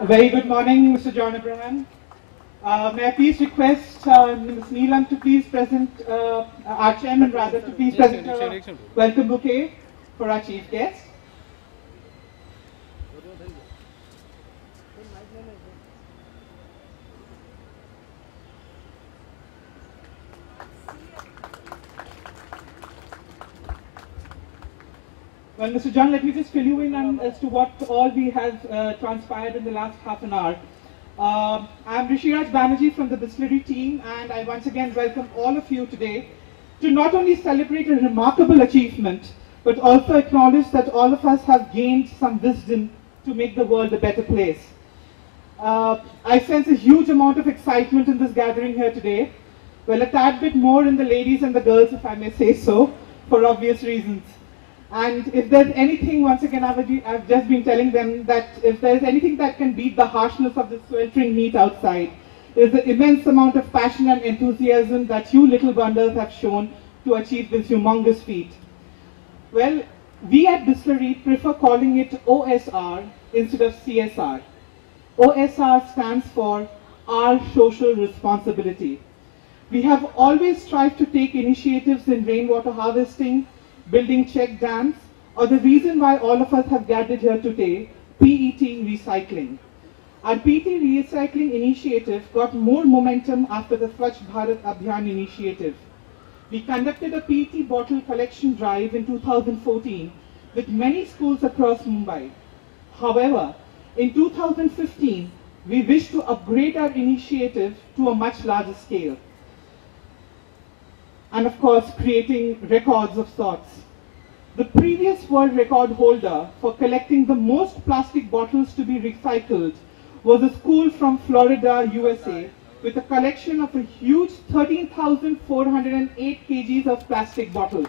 A very good morning, Mr. John Abraham. May I please request Ms. Neelam to please present, our chairman rather, to please present a welcome bouquet for our chief guest. Well, Mr. John, let me just fill you in on, as to what all we have transpired in the last half an hour. I'm Rishiraj Banerjee from the distillery team, and I once again welcome all of you today to not only celebrate a remarkable achievement, but also acknowledge that all of us have gained some wisdom to make the world a better place. I sense a huge amount of excitement in this gathering here today. Well, a tad bit more in the ladies and the girls, if I may say so, for obvious reasons. And if there's anything, once again, I've just been telling them that if there's anything that can beat the harshness of the sweltering heat outside, is the immense amount of passion and enthusiasm that you little wonders have shown to achieve this humongous feat. Well, we at Distillery prefer calling it OSR instead of CSR. OSR stands for Our Social Responsibility. We have always strived to take initiatives in rainwater harvesting, building check dams, or the reason why all of us have gathered here today, PET recycling. Our PET recycling initiative got more momentum after the Swatch Bharat Abhiyan initiative. We conducted a PET bottle collection drive in 2014 with many schools across Mumbai. However, in 2015, we wished to upgrade our initiative to a much larger scale, and of course creating records of sorts. The previous world record holder for collecting the most plastic bottles to be recycled was a school from Florida, USA, with a collection of a huge 13,408 kgs of plastic bottles.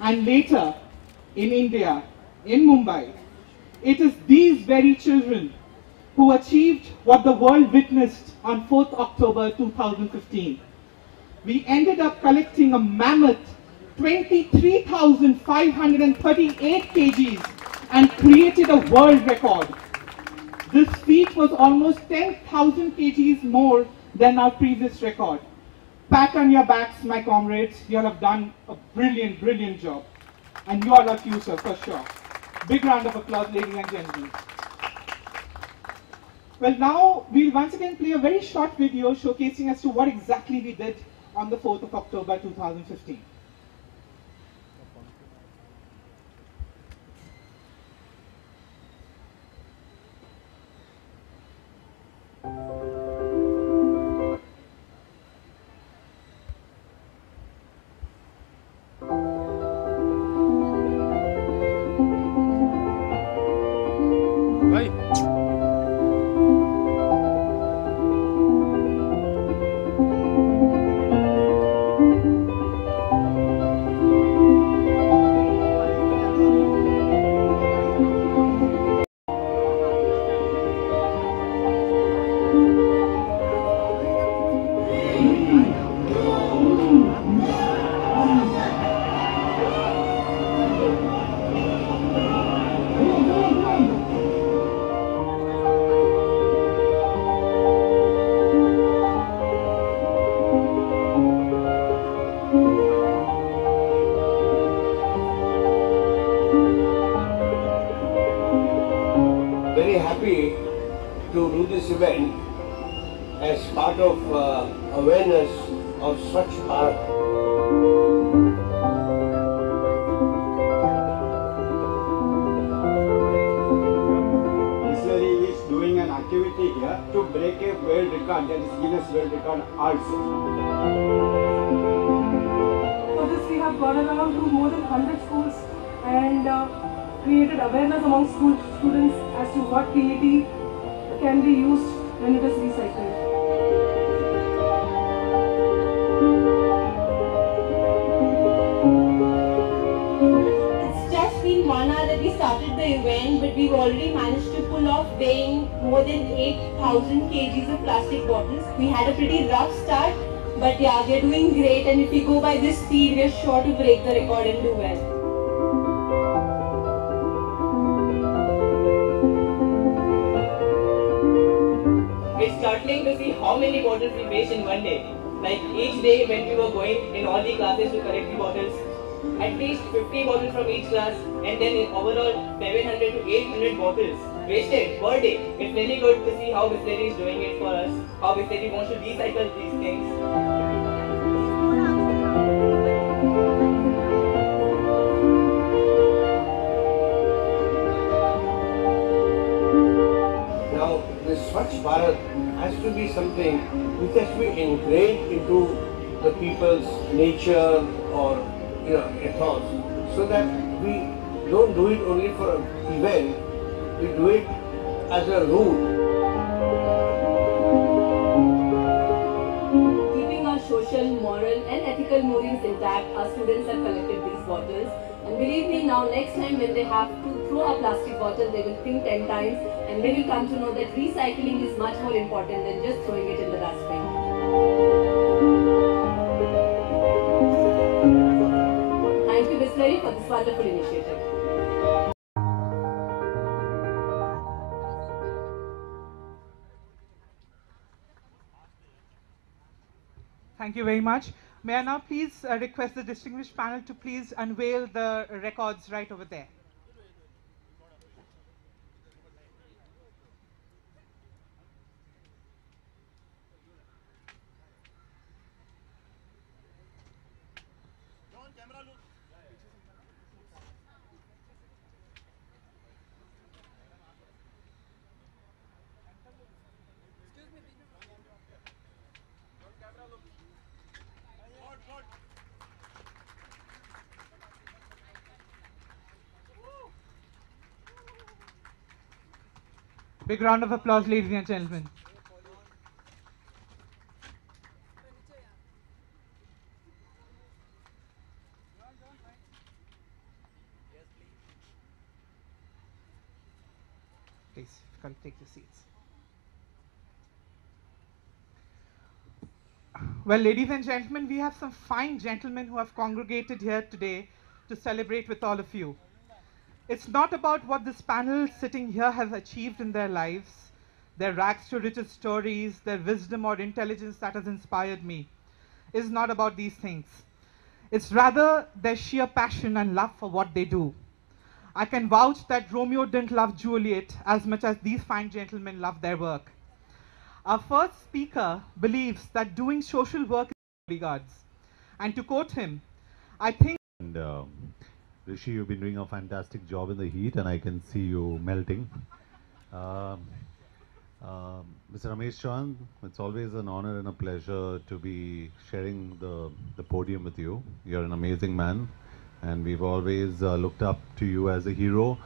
And later, in India, in Mumbai, it is these very children who achieved what the world witnessed on 4th October 2015. We ended up collecting a mammoth 23,538 kgs and created a world record. This feat was almost 10,000 kgs more than our previous record. Pat on your backs, my comrades. You all have done a brilliant, brilliant job. And you all are future, for sure. Big round of applause, ladies and gentlemen. Well, now we'll once again play a very short video showcasing as to what exactly we did on the 4th of October 2015. Very happy to do this event as part of awareness of Swatch Bharat. Distillery is doing an activity here to break a world record, that is Guinness World Record also. For this we have gone around to more than 100 schools and created awareness among school students as to what PET can be used when it is recycled. It's just been 1 hour that we started the event, but we've already managed to pull off weighing more than 8,000 kgs of plastic bottles. We had a pretty rough start, but yeah, we're doing great, and if we go by this speed, we're sure to break the record and do well. startling to see how many bottles we waste in one day. Like each day when we were going in all the classes to collect the bottles, at least 50 bottles from each class, and then in overall 700 to 800 bottles wasted per day. It's really good to see how Bisleri is doing it for us, how Bisleri wants to recycle these things. Now, the Swatch Bharat has to be something which has to be ingrained into the people's nature or ethos, so that we don't do it only for an event, we do it as a rule. Keeping our social, moral and ethical moorings intact, our students have collected these bottles. And believe me, now next time when they have to throw a plastic bottle, they will think 10 times and they will come to know that recycling is much more important than just throwing it in the dustbin. Thank you, Bisleri, for this wonderful initiative. Thank you very much. May I now please request the distinguished panel to please unveil the records right over there. Big round of applause, ladies and gentlemen. Please, come take your seats. Well, ladies and gentlemen, we have some fine gentlemen who have congregated here today to celebrate with all of you. It's not about what this panel sitting here has achieved in their lives, their rags to riches stories, their wisdom or intelligence that has inspired me. It's not about these things. It's rather their sheer passion and love for what they do. I can vouch that Romeo didn't love Juliet as much as these fine gentlemen love their work. Our first speaker believes that doing social work is bodyguards. And to quote him, I think... And Rishi, you've been doing a fantastic job in the heat and I can see you melting. Mr. Ramesh Chauhan, it's always an honor and a pleasure to be sharing the podium with you. You're an amazing man and we've always looked up to you as a hero,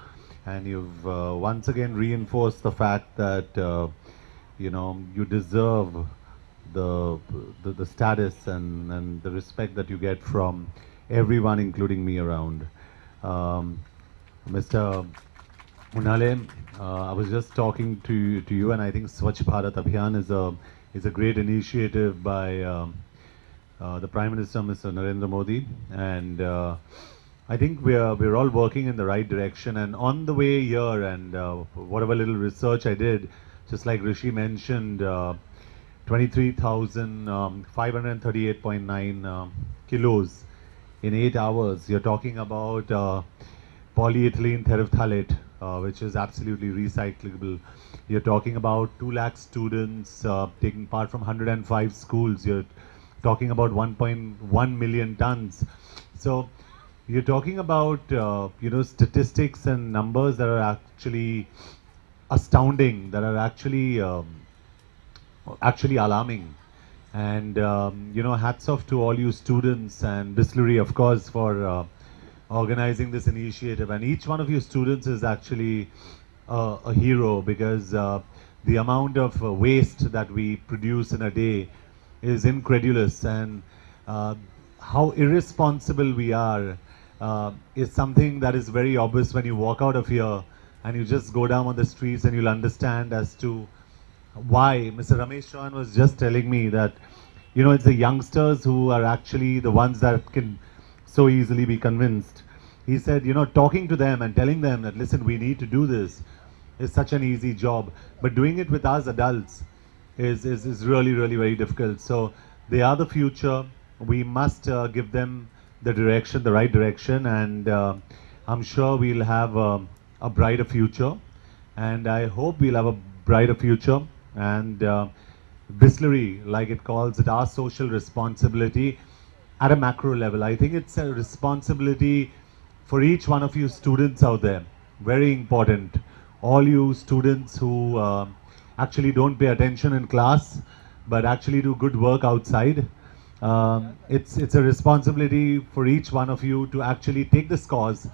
and you've once again reinforced the fact that you deserve the status and the respect that you get from everyone, including me around. Mr. Unale, I was just talking to you, and I think Swachh Bharat Abhiyan is a great initiative by the Prime Minister, Mr. Narendra Modi, and I think we're all working in the right direction. And on the way here, and whatever little research I did, just like Rishi mentioned, 23,538.9 kilos in 8 hours. You're talking about polyethylene terephthalate, which is absolutely recyclable. You're talking about 2 lakh students taking part from 105 schools. You're talking about 1.1 million tons. So you're talking about statistics and numbers that are actually astounding, that are actually alarming. And hats off to all you students and Bisleri, of course, for organizing this initiative. And each one of you students is actually a hero, because the amount of waste that we produce in a day is incredulous, and how irresponsible we are is something that is very obvious when you walk out of here and you just go down on the streets, and you'll understand as to why. Mr. Ramesh Chauhan was just telling me that it's the youngsters who are actually the ones that can so easily be convinced. He said, talking to them and telling them that, listen, we need to do this is such an easy job, but doing it with us adults is really, really very difficult. So they are the future. We must give them the direction, the right direction, and I'm sure we'll have a brighter future. And I hope we'll have a brighter future. And Bisleri, like it calls it, our social responsibility at a macro level. I think it's a responsibility for each one of you students out there. Very important. All you students who actually don't pay attention in class, but actually do good work outside. It's a responsibility for each one of you to actually take this cause.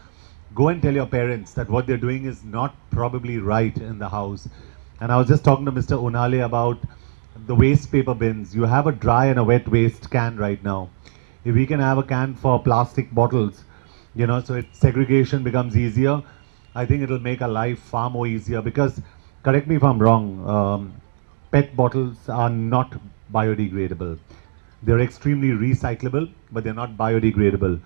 Go and tell your parents that what they're doing is not probably right in the house. And I was just talking to Mr. Unale about the waste paper bins. You have a dry and a wet waste can right now. If we can have a can for plastic bottles, you know, so segregation becomes easier, I think it'll make our life far more easier. Because, correct me if I'm wrong, PET bottles are not biodegradable. They're extremely recyclable, but they're not biodegradable.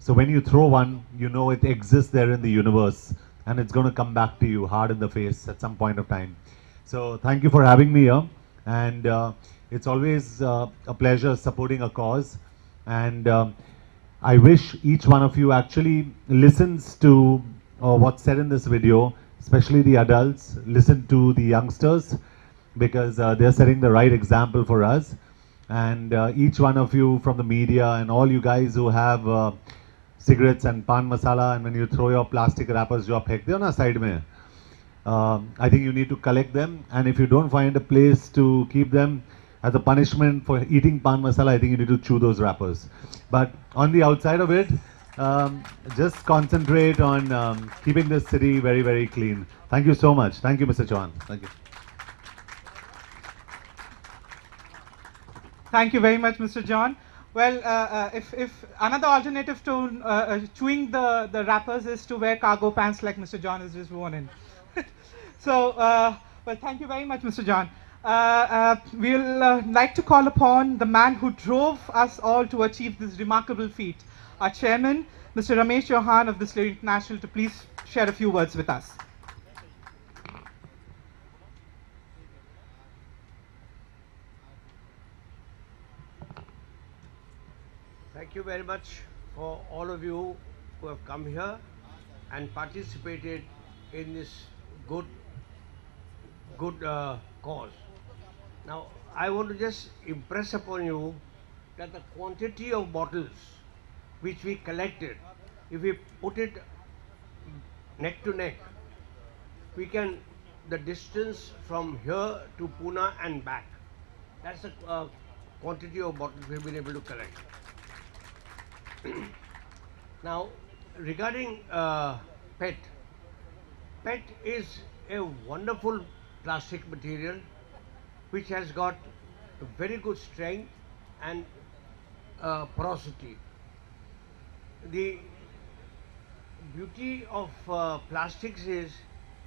So when you throw one, you know it exists there in the universe, and it's going to come back to you hard in the face at some point of time. So thank you for having me here, and it's always a pleasure supporting a cause. And I wish each one of you actually listens to what's said in this video, especially the adults. Listen to the youngsters, because they're setting the right example for us. And each one of you from the media and all you guys who have cigarettes and pan masala, and when you throw your plastic wrappers, jo phek de na side mein, I think you need to collect them. And if you don't find a place to keep them as a punishment for eating pan masala, I think you need to chew those wrappers. But on the outside of it, just concentrate on keeping this city very, very clean. Thank you so much. Thank you, Mr. Chauhan. Thank you. Thank you very much, Mr. John. Well, if another alternative to chewing the wrappers is to wear cargo pants like Mr. John has just worn in. So, well, thank you very much, Mr. John. We'll like to call upon the man who drove us all to achieve this remarkable feat, our chairman, Mr. Ramesh Chauhan of Bisleri International, to please share a few words with us. Thank you very much for all of you who have come here and participated in this good cause. Now, I want to just impress upon you that the quantity of bottles which we collected, if we put it neck to neck, we can, the distance from here to Pune and back, that's the quantity of bottles we've been able to collect. Now, regarding PET is a wonderful plastic material which has got very good strength and porosity. The beauty of plastics is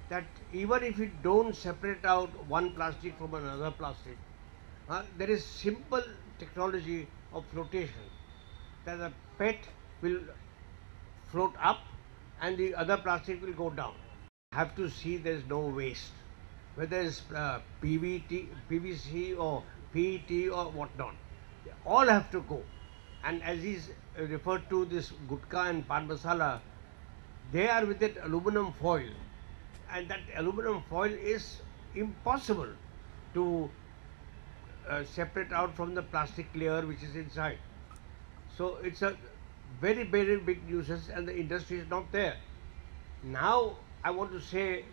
that even if you don't separate out one plastic from another plastic, there is simple technology of flotation, that the PET will float up and the other plastic will go down. Have to see there is no waste, whether it's PVC or PET or whatnot. They all have to go. And as is referred to, this gutka and pan masala, they are with that aluminum foil, and that aluminum foil is impossible to separate out from the plastic layer which is inside. So it's a very, very big nuisance, and the industry is not there. Now I want to say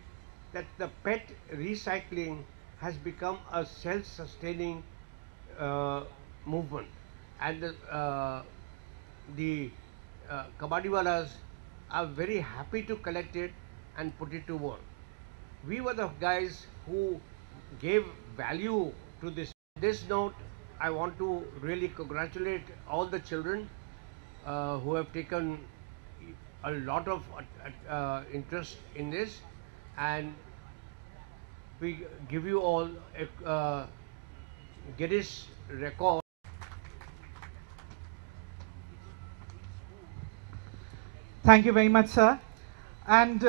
that the PET recycling has become a self-sustaining movement, and the kabadiwalas are very happy to collect it and put it to work. We were the guys who gave value to this. On this note, I want to really congratulate all the children who have taken a lot of interest in this, and we give you all a Guinness record. Thank you very much, sir. And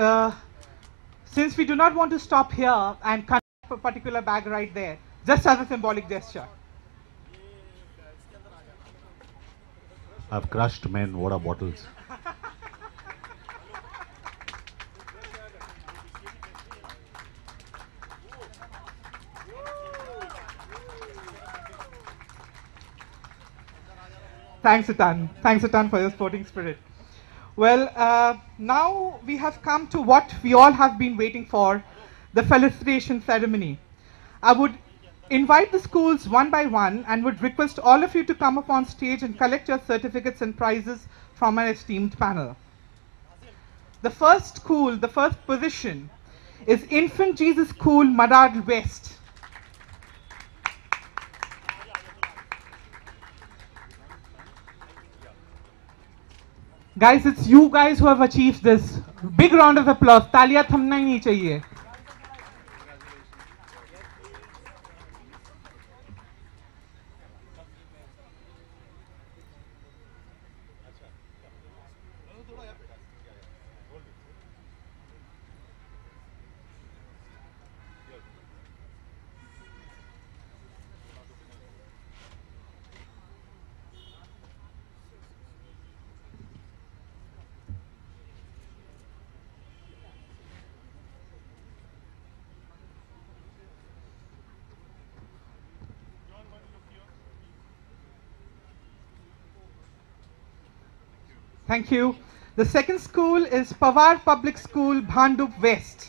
since we do not want to stop here and cut a particular bag right there, just as a symbolic gesture. I've crushed men, what are bottles? Thanks a ton. Thanks a ton for your sporting spirit. Well, now we have come to what we all have been waiting for, the felicitation ceremony. I would invite the schools one by one and would request all of you to come up on stage and collect your certificates and prizes from our esteemed panel. The first school, the first position, is Infant Jesus School, Madad West. Guys, it's you guys who have achieved this. Big round of applause. तालियां थमना ही नहीं चाहिए. Thank you. The second school is Pawar Public School, Bhandup West.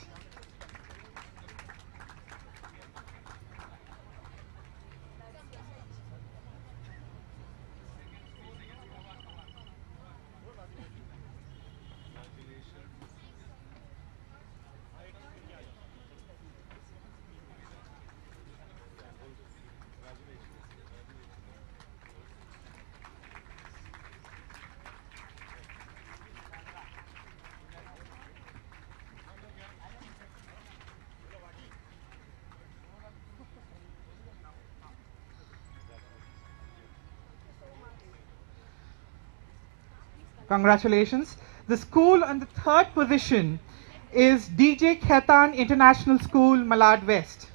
Congratulations. The school on the third position is DJ Khaitan International School, Malad West.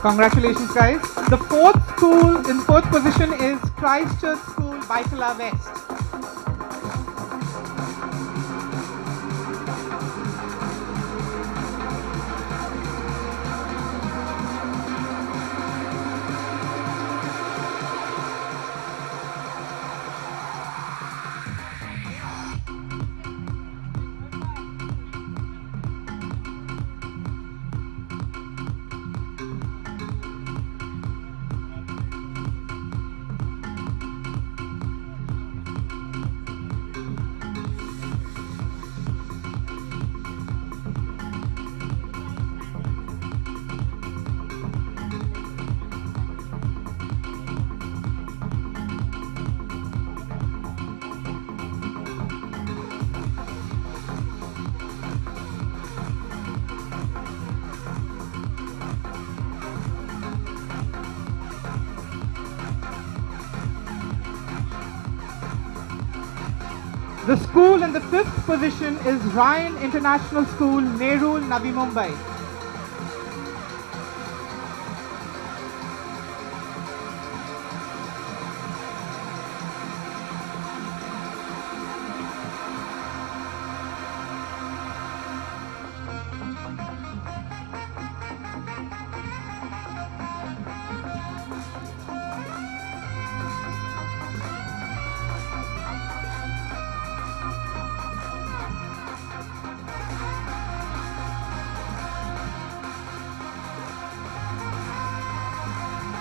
Congratulations, guys. The fourth school in fourth position is Christchurch School, Baitala West. The school in the fifth position is Ryan International School, Nerul, Navi Mumbai.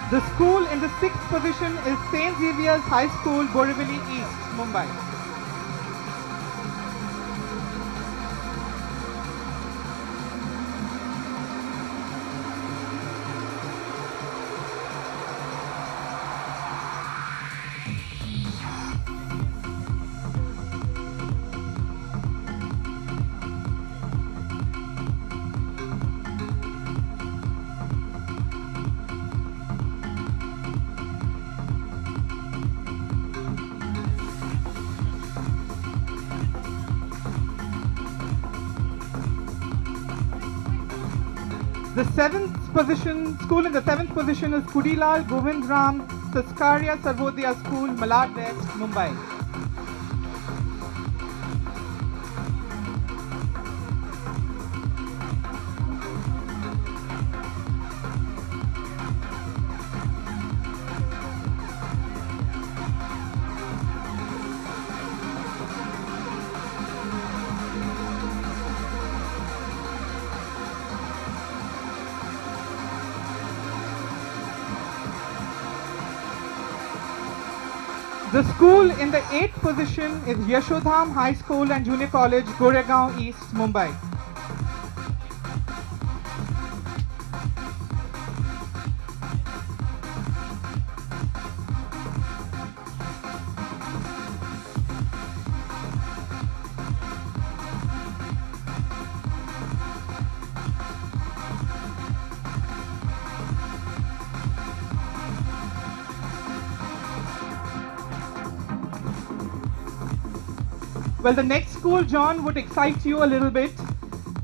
The school in the 6th position is St. Xavier's High School, Borivali East, Mumbai. The 7th position, school in the 7th position is Kudilal Govindram Saskaria Sarvodaya School, Malad West, Mumbai. The school in the 8th position is Yashodham High School and Junior College, Goregaon East, Mumbai. Well, the next school, John, would excite you a little bit.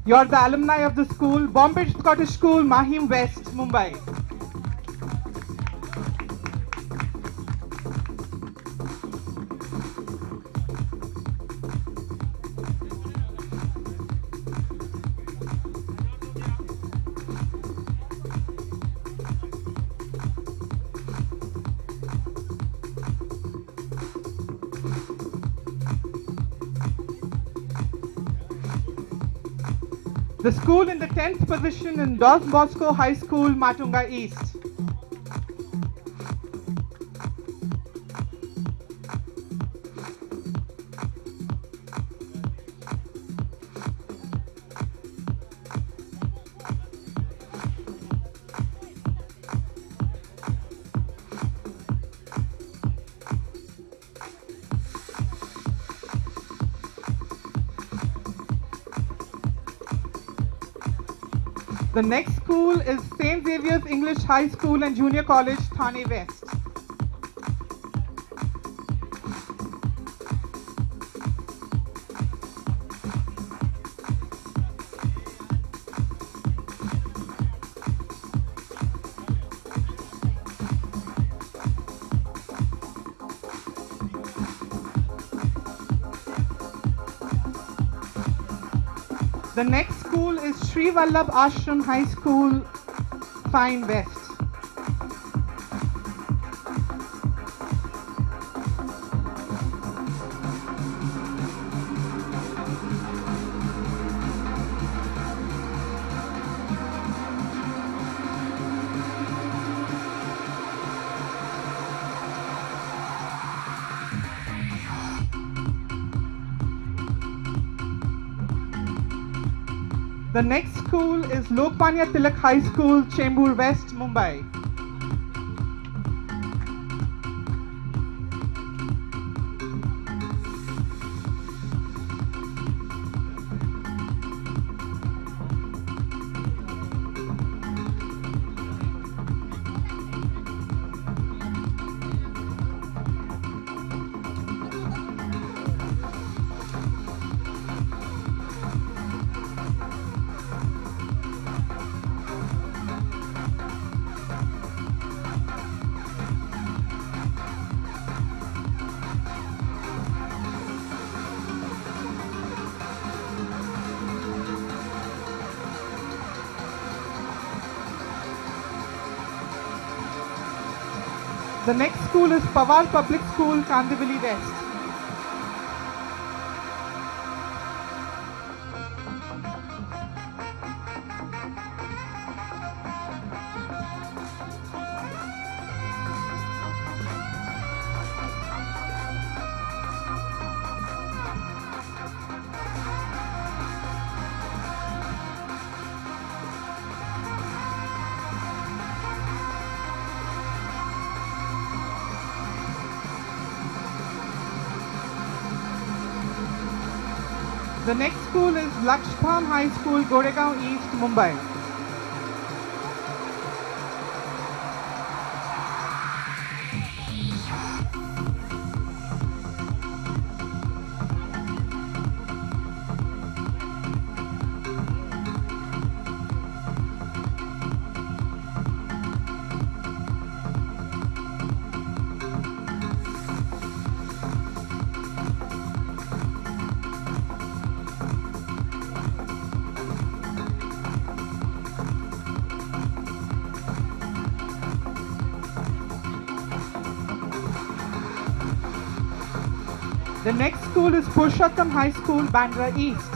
You're the alumni of the school, Bombay Scottish School, Mahim West, Mumbai. The school in the 10th position in Don Bosco High School, Matunga East. The next school is St. Xavier's English High School and Junior College, Thane West. The next school is Sri Vallabh Ashram High School, Fine West. The next school is Lokmanya Tilak High School, Chembur West, Mumbai. The next school is Pawar Public School, Kandivali West. The next school is Lakshman High School, Goregaon East, Mumbai. The next school is Purushottam High School, Bandra East.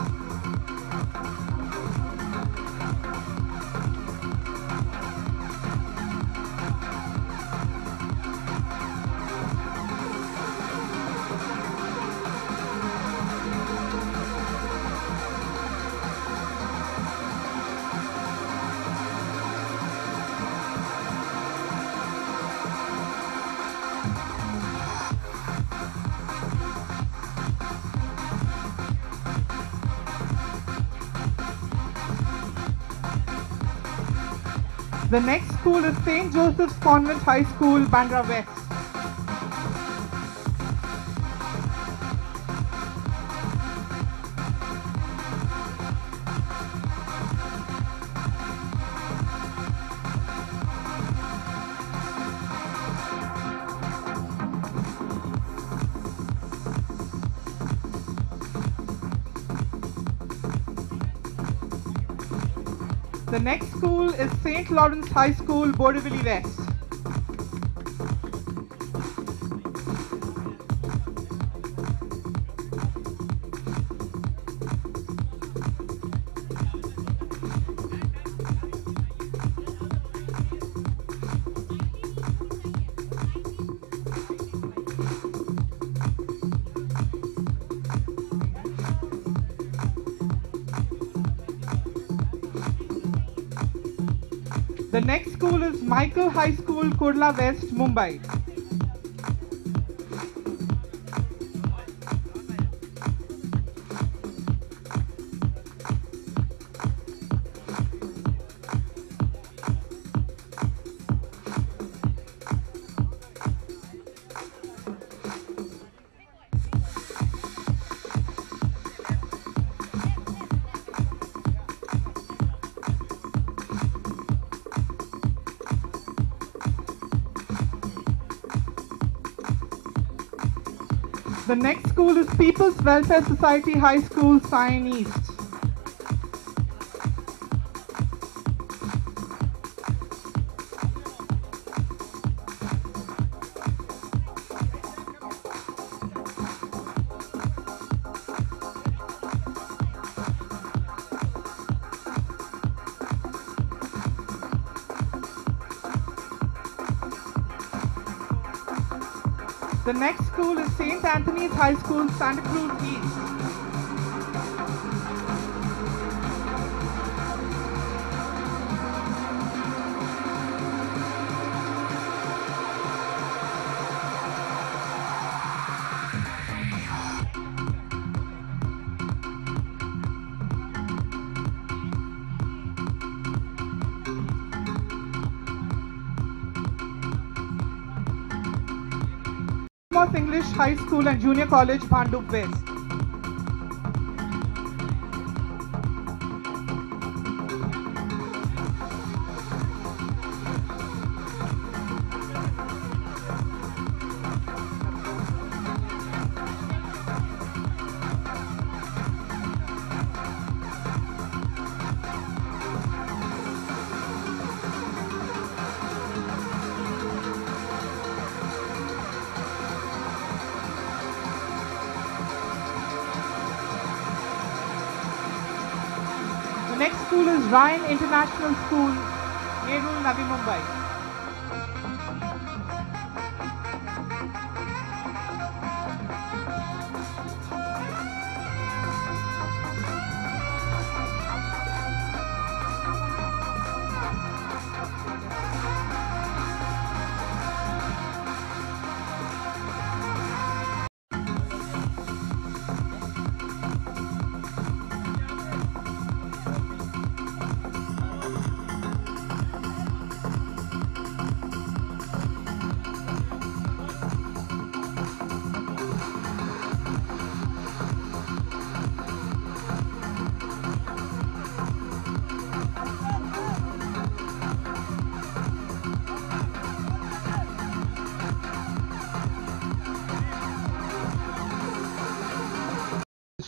The next school is St. Joseph's Convent High School, Bandra West. The next school is St. Lawrence High School, Borivali West. The next school is Michael High School, Kurla West, Mumbai. The next school is People's Welfare Society High School, Sion East. The next school is St. Anthony's High School, Santa Cruz East. English High School and Junior College, Bhandup West. The next school is Ryan International School, Nerul, Navi Mumbai.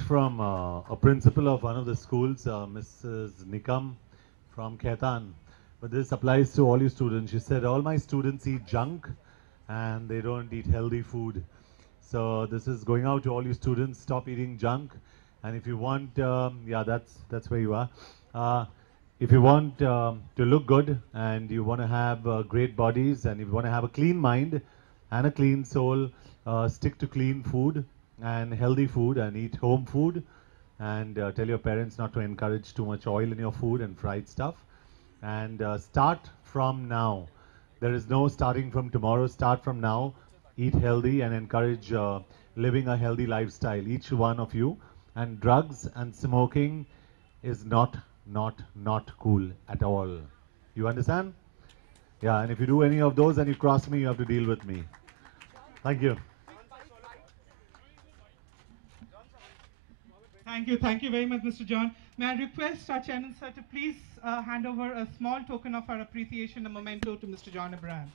from a principal of one of the schools, Mrs. Nikam from Khaitan. But this applies to all you students. She said, all my students eat junk and they don't eat healthy food. So this is going out to all you students. Stop eating junk. And if you want, yeah, that's where you are. If you want to look good and you want to have great bodies and if you want to have a clean mind and a clean soul, stick to clean food and healthy food and eat home food, and tell your parents not to encourage too much oil in your food and fried stuff, and start from now. There is no starting from tomorrow. Start from now. Eat healthy and encourage living a healthy lifestyle, each one of you. And drugs and smoking is not cool at all. You understand? Yeah, and if you do any of those and you cross me, you have to deal with me. Thank you. Thank you very much, Mr. John. May I request our chairman sir to please hand over a small token of our appreciation, a memento to Mr. John Abraham.